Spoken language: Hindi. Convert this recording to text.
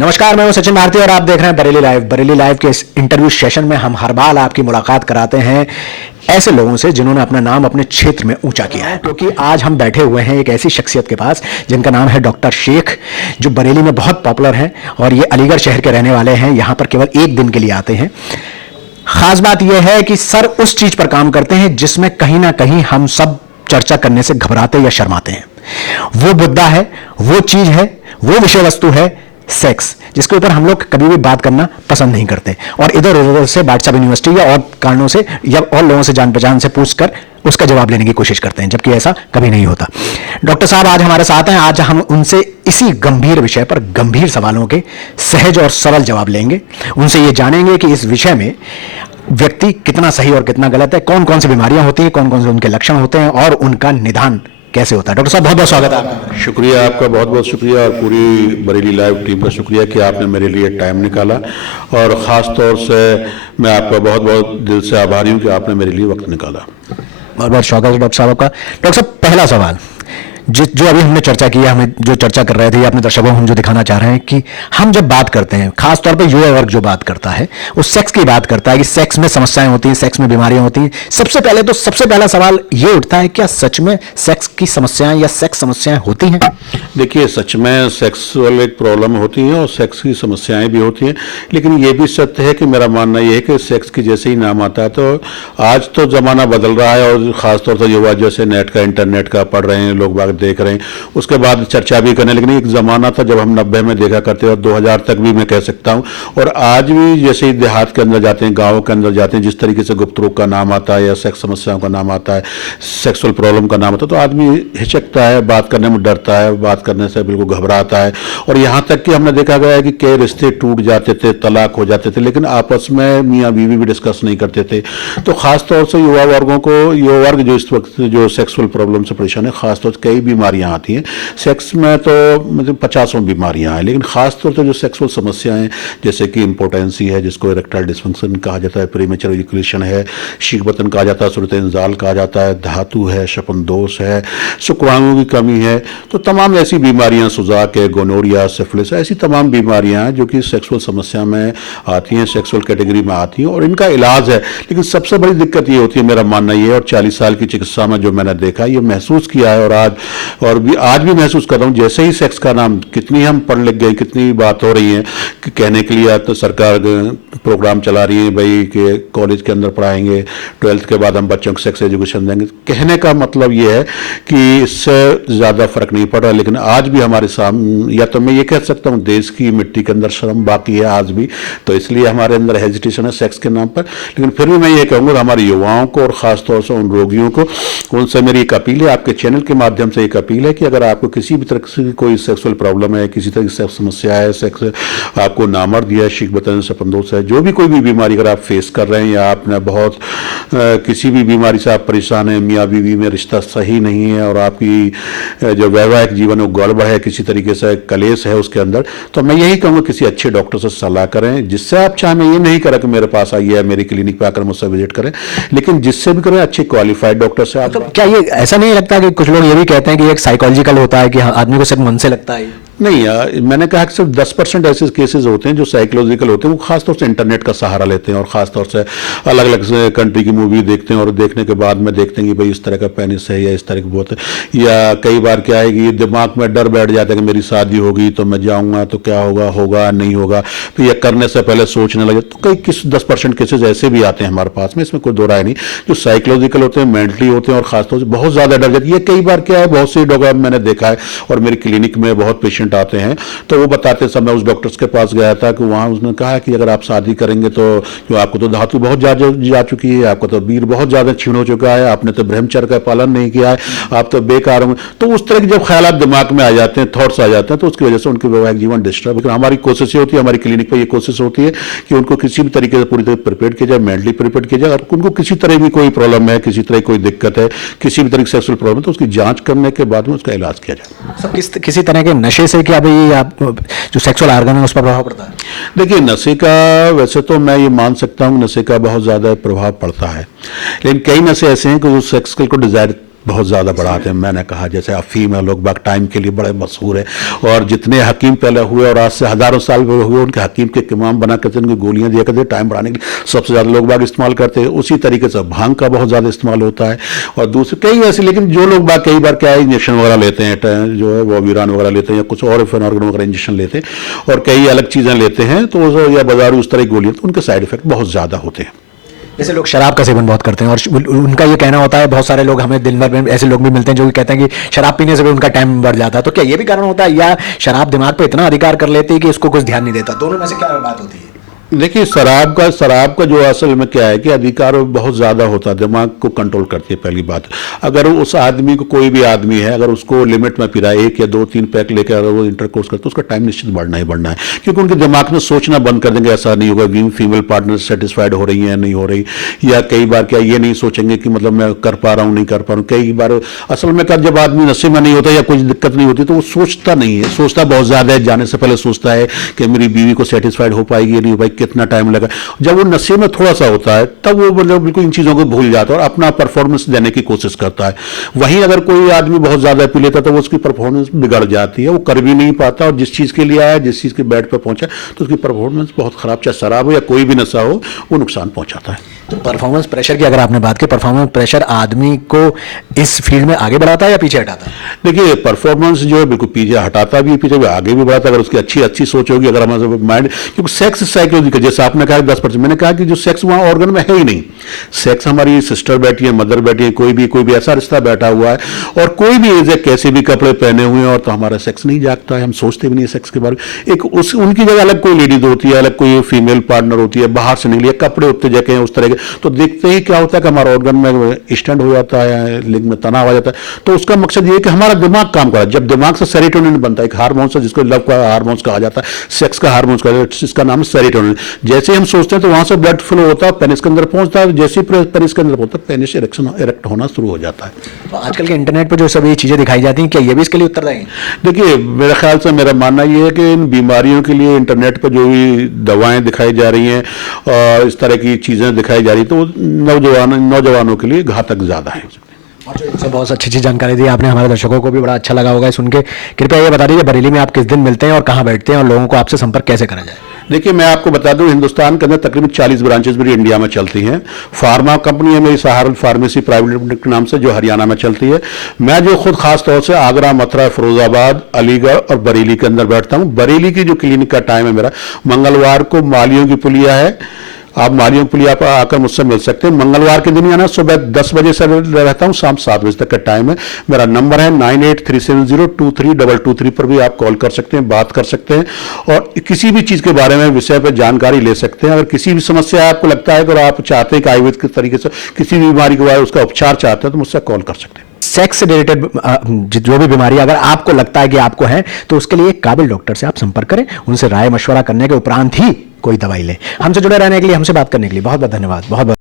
नमस्कार, मैं हूं सचिन भारती और आप देख रहे हैं बरेली लाइव। बरेली लाइव के इस इंटरव्यू सेशन में हम हर बार आपकी मुलाकात कराते हैं ऐसे लोगों से जिन्होंने अपना नाम अपने क्षेत्र में ऊंचा किया है, क्योंकि आज हम बैठे हुए हैं एक ऐसी शख्सियत के पास जिनका नाम है डॉक्टर शेख, जो बरेली में बहुत पॉपुलर हैं और ये अलीगढ़ शहर के रहने वाले हैं। यहाँ पर केवल एक दिन के लिए आते हैं। खास बात यह है कि सर उस चीज पर काम करते हैं जिसमें कहीं ना कहीं हम सब चर्चा करने से घबराते या शर्माते हैं। वो मुद्दा है, वो चीज है, वो विषय वस्तु है सेक्स, जिसके ऊपर हम लोग कभी भी बात करना पसंद नहीं करते और इधर उधर से बादशाह यूनिवर्सिटी या और कारणों से या और लोगों से जान पहचान से पूछकर उसका जवाब लेने की कोशिश करते हैं, जबकि ऐसा कभी नहीं होता। डॉक्टर साहब आज हमारे साथ हैं। आज हम उनसे इसी गंभीर विषय पर गंभीर सवालों के सहज और सरल जवाब लेंगे। उनसे ये जानेंगे कि इस विषय में व्यक्ति कितना सही और कितना गलत है, कौन कौन सी बीमारियां होती हैं, कौन कौन से उनके लक्षण होते हैं और उनका निदान कैसे होता है। डॉक्टर साहब बहुत बहुत स्वागत है आपका। शुक्रिया, आपका बहुत बहुत शुक्रिया और पूरी बरेली लाइव टीम का शुक्रिया कि आपने मेरे लिए टाइम निकाला और ख़ास तौर से मैं आपका बहुत बहुत दिल से आभारी हूं कि आपने मेरे लिए वक्त निकाला। बहुत बहुत स्वागत है डॉक्टर साहब का। डॉक्टर साहब, पहला सवाल जो अभी हमने चर्चा की है, हमें जो चर्चा कर रहे थे, अपने दर्शकों को हम जो दिखाना चाह रहे हैं कि हम जब बात करते हैं, खासतौर पे युवा वर्ग जो बात करता है, वो सेक्स की बात करता है कि सेक्स में समस्याएं होती हैं, सेक्स में बीमारियां होती हैं। सबसे पहला सवाल ये उठता है, क्या सच में सेक्स की समस्याएं या सेक्स समस्याएं होती हैं? देखिए, सच में सेक्सुअल एक प्रॉब्लम होती है और सेक्स की समस्याएं भी होती हैं, लेकिन ये भी सत्य है कि मेरा मानना ये है कि सेक्स की जैसे ही नाम आता है तो आज तो ज़माना बदल रहा है और ख़ासतौर से युवा जैसे नेट का, इंटरनेट का पढ़ रहे हैं, लोग बाग देख रहे हैं, उसके बाद चर्चा भी करने। लेकिन एक ज़माना था जब हम 90 में देखा करते और 2000 तक भी मैं कह सकता हूँ, और आज भी जैसे ही देहात के अंदर जाते हैं, गाँव के अंदर जाते हैं, जिस तरीके से गुप्त रोग का नाम आता है या सेक्स समस्याओं का नाम आता है, सेक्सुअल प्रॉब्लम का नाम आता है, तो आदमी हिचकता है, बात करने में डरता है, बात करने से बिल्कुल घबराता है। और यहाँ तक कि हमने देखा गया है कि कई रिश्ते टूट जाते थे, तलाक हो जाते थे, लेकिन आपस में मियाँ बीवी भी डिस्कस नहीं करते थे। तो खासतौर से युवा वर्ग जो इस वक्त जो सेक्सुअल प्रॉब्लम से परेशान है, खासतौर से कई बीमारियां आती हैं। सेक्स में तो मतलब 50 बीमारियां हैं, लेकिन खासतौर से जो सेक्सुअल समस्याएं जैसे कि इम्पोर्टेंसी है, जिसको इरेक्टाइल डिस्फंक्शन कहा जाता है, प्रीमेच्योर इजैकुलेशन है, शीघ्रपतन कहा जाता है, सूरत इंजाल कहा जाता है, धातु है, शपन दोष है, शुक्राणु की कमी है, तो तमाम ऐसी बीमारियां, सुजाक है, गोनोरिया, सिफिलिस, ऐसी तमाम बीमारियां हैं जो कि सेक्सुअल समस्या में आती हैं, सेक्सुअल कैटेगरी में आती हैं और इनका इलाज है। लेकिन सबसे बड़ी दिक्कत ये होती है, मेरा मानना ये है, और 40 साल की चिकित्सा में जो मैंने देखा, ये महसूस किया है और आज भी महसूस कर रहा हूँ, जैसे ही सेक्स का नाम, कितनी हम पढ़ लिख गए, कितनी बात हो रही है कि कहने के लिए तो सरकार प्रोग्राम चला रही है भाई कि कॉलेज के अंदर पढ़ाएंगे, 12th के बाद हम बच्चों को सेक्स एजुकेशन देंगे। कहने का मतलब ये है कि इससे ज़्यादा फर्क नहीं पड़ रहा, लेकिन आज भी हमारे सामने, या तो मैं ये कह सकता हूँ देश की मिट्टी के अंदर शर्म बाकी है आज भी, तो इसलिए हमारे अंदर हेजिटेशन है सेक्स के नाम पर। लेकिन फिर भी मैं ये कहूँगा हमारे युवाओं को और ख़ासतौर से उन रोगियों को, उनसे मेरी एक अपील है, आपके चैनल के माध्यम से एक अपील है कि अगर आपको किसी भी तरह से कोई सेक्सुअल प्रॉब्लम है, किसी तरह की सेक्स समस्या है, सेक्स आपको नामर्द या शीघ्रपतन, शपनदोष है, जो भी कोई भी बीमारी अगर आप फेस कर रहे हैं या आपने बहुत किसी भी बीमारी से आप परेशान हैं, मियाँ बीवी में रिश्ता सही नहीं है और आपकी जो वैवाहिक जीवन है गड़बड़ है, किसी तरीके से कलेश है उसके अंदर, तो मैं यही कहूँगा किसी अच्छे डॉक्टर से सलाह करें, जिससे आप चाहे, मैं ये नहीं करें कि मेरे पास आइए, मेरी क्लिनिक पर आकर मुझसे विजिट करें, लेकिन जिससे भी करें अच्छे क्वालिफाइड डॉक्टर से। तो क्या ये ऐसा नहीं लगता कि कुछ लोग ये भी कहते हैं कि एक साइकोलॉजिकल होता है कि आदमी को सिर्फ मन से लगता है? नहीं, मैंने कहा कि सिर्फ 10% ऐसे केसेस होते हैं जो साइकोलॉजिकल होते हैं, वो खासतौर से इंटरनेट का सहारा लेते हैं और खासतौर से अलग अलग कंट्री की मूवी देखते हैं और देखने के बाद में देखते हैं कि भाई इस तरह का पेनिस है या इस तरह की बहुत है, या कई बार क्या है कि दिमाग में डर बैठ जाता है कि मेरी शादी होगी तो मैं जाऊँगा तो क्या होगा नहीं होगा, फिर यह करने से पहले सोचने लगे। तो कई 10% केसेज ऐसे भी आते हैं हमारे पास में, इसमें कोई दो राय नहीं, जो साइकोलॉजिकल होते हैं, मेंटली होते हैं और खासतौर से बहुत ज़्यादा डर जाती है। कई बार क्या है, बहुत सी डॉक्टर मैंने देखा है और मेरी क्लिनिक में बहुत पेशेंट आते हैं, तो वो बताते समय उस डॉक्टर के पास गया था कि वहाँ उसने कहा कि अगर आप शादी करेंगे तो जो आपको तो धातु बहुत जा चुकी है, आपको तो वीर बहुत ज़्यादा क्षीण हो चुका है, आपने तो ब्रह्मचर्य का पालन नहीं किया है, आप तो बेकार होंगे। तो उस तरह के जब ख्यालात दिमाग में आ जाते हैं, थॉट्स आ जाते हैं, तो उसकी वजह से उनके वैवाहिक जीवन डिस्टर्ब। लेकिन हमारी कोशिश होती है, हमारी क्लिनिक पर ये कोशिश होती है कि उनको किसी भी तरीके से पूरी तरह प्रिपेयर किया जाए, मेंटली प्रिपेयर किया जाए, और उनको किसी तरह भी कोई प्रॉब्लम है, किसी तरह कोई दिक्कत है, किसी भी तरह की सेक्सुअल प्रॉब्लम है, तो उसकी जाँच करने के बाद में उसका इलाज किया जाए। सब किसी तरह के नशे से क्या भाई आप जो सेक्सुअल ऑर्गन है उस पर प्रभाव पड़ता है? देखिए, नशे का वैसे तो मैं ये मान सकता हूँ नशे का बहुत ज़्यादा प्रभाव पड़ता है, लेकिन कई नशे ऐसे हैं कि जो सेक्स को डिज़ायर बहुत ज़्यादा बढ़ाते हैं। मैंने कहा जैसे अफीम है, लोग बाग टाइम के लिए बड़े मशहूर है, और जितने हकीम पहले हुए और आज से हज़ारों साल हुए, उनके हकीम के इमाम बना करते उनकी गोलियां दिया करते टाइम बढ़ाने के लिए, सबसे ज़्यादा लोग बाग इस्तेमाल करते हैं। उसी तरीके से भांग का बहुत ज़्यादा इस्तेमाल होता है, और दूसरे कई ऐसे, लेकिन जो लोग बाग कई बार क्या है इंजेक्शन वगैरह लेते हैं, जो है वो वीरान वगैरह लेते हैं, या कुछ और फेनॉर्गन वगैरह इंजेक्शन लेते हैं, और कई अलग चीज़ें लेते हैं, तो या बाजारू उस तरह की गोलियां, तो उनके साइड इफेक्ट बहुत ज़्यादा होते हैं। जैसे लोग शराब का सेवन बहुत करते हैं और उनका ये कहना होता है, बहुत सारे लोग हमें दिन भर में ऐसे लोग भी मिलते हैं जो कहते हैं कि शराब पीने से भी उनका टाइम बढ़ जाता है, तो क्या ये भी कारण होता है, या शराब दिमाग पे इतना अधिकार कर लेती है कि उसको कुछ ध्यान नहीं देता? दोनों में से क्या बात होती है? देखिए, शराब का जो असल में क्या है कि अधिकार बहुत ज़्यादा होता है, दिमाग को कंट्रोल करती है। पहली बात, अगर उस आदमी को, कोई भी आदमी है, अगर उसको लिमिट में पी रहा है, 1 या 2-3 पैक लेकर अगर वो इंटरकोर्स करता है, तो उसका टाइम निश्चित बढ़ना ही बढ़ना है, क्योंकि उनके दिमाग में सोचना बंद कर देंगे, ऐसा नहीं होगा फीमेल पार्टनर सेटिस्फाइड हो रही है नहीं हो रही, या कई बार क्या ये नहीं सोचेंगे कि मतलब मैं कर पा रहा हूँ नहीं कर पा रहा हूँ। कई बार असल में क्या, जब आदमी नशे में नहीं होता या कुछ दिक्कत नहीं होती, तो वो सोचता नहीं है, सोचता बहुत ज़्यादा है, जाने से पहले सोचता है कि मेरी बीवी को सेटिस्फाइड हो पाएगी या नहीं हो पाएगी, कितना टाइम लगा। जब वो नशे में थोड़ा सा होता है, तब वो मतलब बिल्कुल इन चीज़ों को भूल जाता है और अपना परफॉर्मेंस देने की कोशिश करता है। वहीं अगर कोई आदमी बहुत ज़्यादा पी लेता है, तो वो उसकी परफॉर्मेंस बिगड़ जाती है, वो कर भी नहीं पाता, और जिस चीज़ के लिए आया, जिस चीज़ के बेड पर पहुंचा, तो उसकी परफॉर्मेंस बहुत खराब, चाहे शराब हो या कोई भी नशा हो, वो नुकसान पहुंचाता है। तो परफॉर्मेंस प्रेशर की अगर आपने बात की, परफॉर्मेंस प्रेशर आदमी को इस फील्ड में आगे बढ़ाता है या पीछे हटाता है? देखिए, परफॉर्मेंस जो है बिल्कुल पीछे हटाता भी, पीछे भी आगे भी बढ़ाता है, अगर उसकी अच्छी सोच होगी, अगर हमारे माइंड, क्योंकि सेक्स साइकोलॉजिकल, जैसे आपने कहा 10%, मैंने कहा कि जो सेक्स वहाँ ऑर्गन में है ही नहीं। सेक्स हमारी सिस्टर बैठी है, मदर बैठी है, कोई भी ऐसा रिश्ता बैठा हुआ है, और कोई भी एज है, कैसे भी कपड़े पहने हुए हैं, और तो हमारा सेक्स नहीं जागता है, हम सोचते भी नहीं सेक्स के बारे में। एक उनकी जगह अलग कोई लेडीज होती है, अलग कोई फीमेल पार्टनर होती है, बाहर से निकली है, कपड़े उतने जगह हैं उस तरह के, तो देखते ही क्या होता है कि हमारा ऑर्गन में स्टैंड हो जाता है, लिंग में तनाव आ जाता है। तो उसका मकसद ये है कि हमारा दिमाग काम कर रहा है। जब दिमाग से सेरोटोनिन बनता है, एक हार्मोन्स है जिसको लव का हार्मोन्स कहा जाता है, सेक्स का हार्मोन्स कहा जाता है, जिसका नाम है सेरोटोनिन। जैसे ही हम सोचते हैं तो वहां से ब्लड फ्लो होता है, पेनिस के अंदर पहुंचता है, जैसे ही पेनिस के अंदर पहुंचता है, पेनिस इरेक्ट होना शुरू हो जाता है। तो आजकल के इंटरनेट पर जो सभी चीजें दिखाई जाती हैं, क्या ये भी इसके लिए उत्तरदायी है? देखिए, मेरे ख्याल से मेरा मानना ये है कि इन बीमारियों के लिए इंटरनेट पर जो भी दवाएं दिखाई जा रही हैं और इस तरह की चीज़ें दिखाई जा रही हैं, तो नौजवानों के लिए घातक ज़्यादा है। और जो इनसे बहुत अच्छी जानकारी दी आपने, हमारे दर्शकों को भी बड़ा अच्छा लगा होगा सुन के। कृपया ये बता दीजिए, बरेली में आप किस दिन मिलते हैं और कहाँ बैठते हैं, और लोगों को आपसे संपर्क कैसे करा जाए? देखिए, मैं आपको बता दूं, हिंदुस्तान के अंदर तकरीबन 40 ब्रांचेस मेरी इंडिया में चलती हैं। फार्मा कंपनी है मेरी, सहारन फार्मेसी प्राइवेट लिमिटेड के नाम से, जो हरियाणा में चलती है। मैं जो खुद खास तौर से आगरा, मथुरा, फिरोजाबाद, अलीगढ़ और बरेली के अंदर बैठता हूं। बरेली की जो क्लिनिक का टाइम है मेरा, मंगलवार को मालियों की पुलिया है, आप मालियों पुलिया पर आकर मुझसे मिल सकते हैं। मंगलवार के दिन आना, सुबह 10 बजे से रहता हूं, शाम 7 बजे तक का टाइम है। मेरा नंबर है 9837023223 पर भी आप कॉल कर सकते हैं, बात कर सकते हैं, और किसी भी चीज़ के बारे में विषय पर जानकारी ले सकते हैं। अगर किसी भी समस्या आपको लगता है, अगर आप चाहते हैं कि आयुर्वेद के तरीके से किसी भी बीमारी के बारे में उसका उपचार चाहते हैं, तो मुझसे कॉल कर सकते हैं। सेक्स से रिलेटेड जो भी बीमारी अगर आपको लगता है कि आपको है, तो उसके लिए एक काबिल डॉक्टर से आप संपर्क करें, उनसे राय मशवरा करने के उपरांत ही कोई दवाई लें। हमसे जुड़े रहने के लिए, हमसे बात करने के लिए बहुत बहुत धन्यवाद। बहुत बहुत